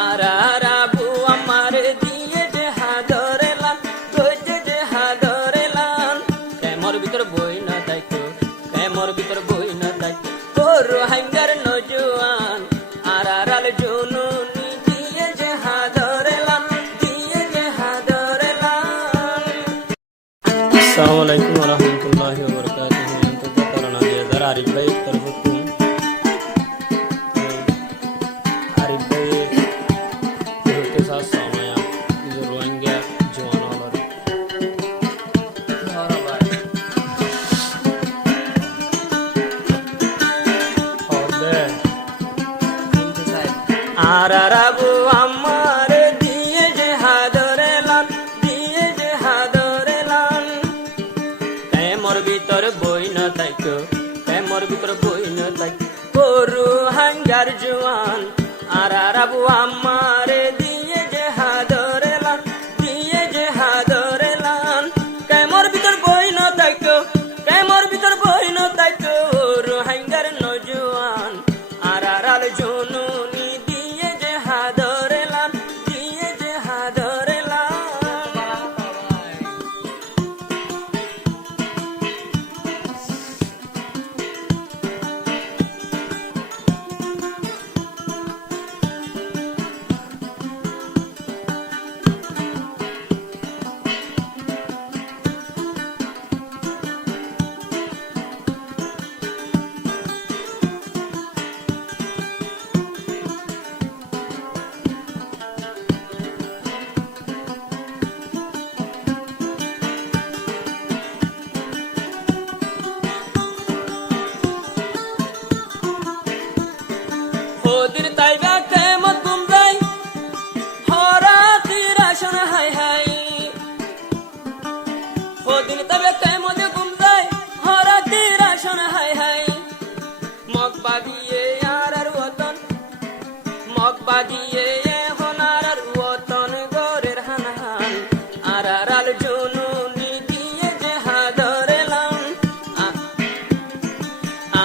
আর আর আবু আমার দিয়ে যে হাদরে লান গজে যে হাদরে লান কেমর ভিতর বই না তাইতো কেমর ভিতর বই না তাইতো তোর হাঙ্গার নজওয়ান আর আর আল জুনুনি দিয়ে যে হাদরে লান দিয়ে যে হাদরে লান। আসসালামু আলাইকুম ওয়া রাহমাতুল্লাহি ওয়া বারাকাতুহু। তো কারণ আজ আরিফ ভাই তরফুকুম আরিফ ভাই के साथ सामाया जो रोहिंग्या जवान वाला और भाई और दे আর আর আবু আমার দিয়ে যে হাদরে লান দিয়ে যে হাদরে লান কেমর ভিতর বই না তাইতো কেমর ভিতর বই না তাইতো গরু হাঙ্গার জওয়ান আর আর আবু আমার দিয়ে যে হাদরে লান দিয়ে যে হাদরে লান কেমর ভিতর বই না তাইতো কেমর ভিতর বই না তাইতো গরু হাঙ্গার নজওয়ান আর আর আল জুনুনি দিয়ে যে হাদরে লান দিয়ে যে হাদরে লান। ওদিন তাইবা কেমন গুম যাই হরাতির আসন হাই হাই ওদিন তবে কেমন গুম যাই হরাতির আসন হাই হাই মগ বাদিয়ে আর আর ওতন মগ বাদিয়ে এখন আর আর ওতন গোরের হান হান আর আর আল জুনুনি দিয়ে যে হাদরে লান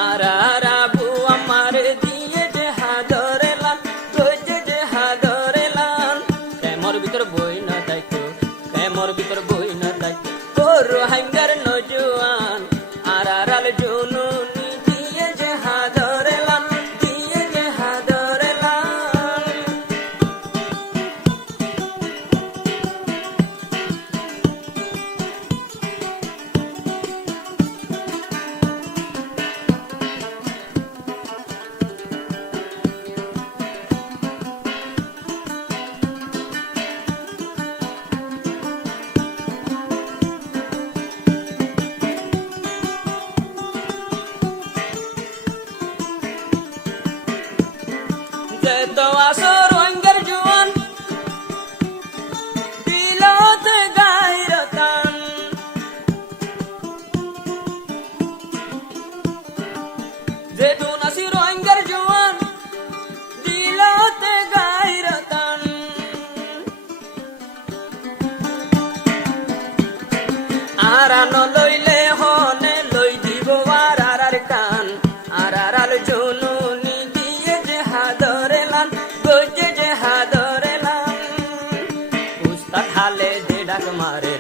আর আর আবু আমার দিয়ে যে হাদরে লান গজে যে হাদরে লান কেমর ভিতর বই না তাইতো কেমর ভিতর বই না তাইতো তোর হাঙ্গার নজওয়ান আর আর আল জুনুনি দিয়ে যে হাদরে লান দিয়ে যে হাদরে লান। যেত আসর রোহিঙ্গার জওয়ান দিলতে গায়রতান যেতু নাসি রোহিঙ্গার জওয়ান দিলতে গায়রতান আর আন লইলে হনে লই দিব আর আর কান আর আর আল জুনুনি দিয়ে যে হাদরে লান গজে যে হাদরে লান উস্তাদ হালে দে ডাক মারে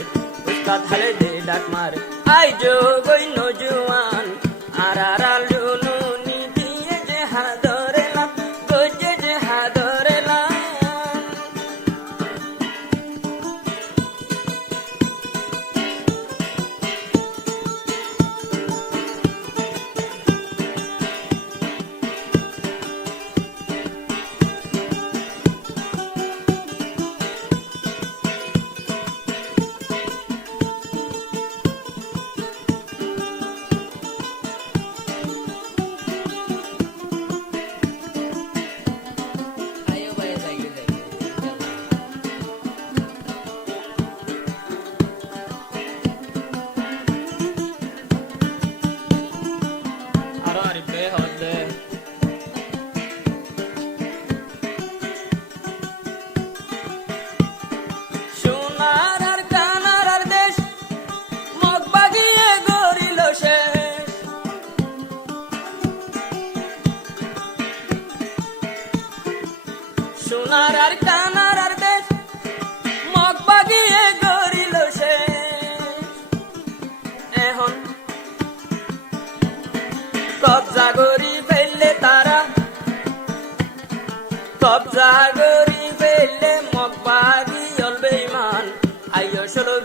উস্তাদ হালে দে ডাক মারে আই জো গই নজওয়ান আর আর আল জুনুনি দিয়ে যে হাদরে লান গজে যে হাদরে লান। আর কানার দেশ মগ বাগিয়ে গরিল সে এখন কবজা করি ফেললে তারা কবজা করি ফেললে মগ বাগি অলবে ইমান আইয় ষোলো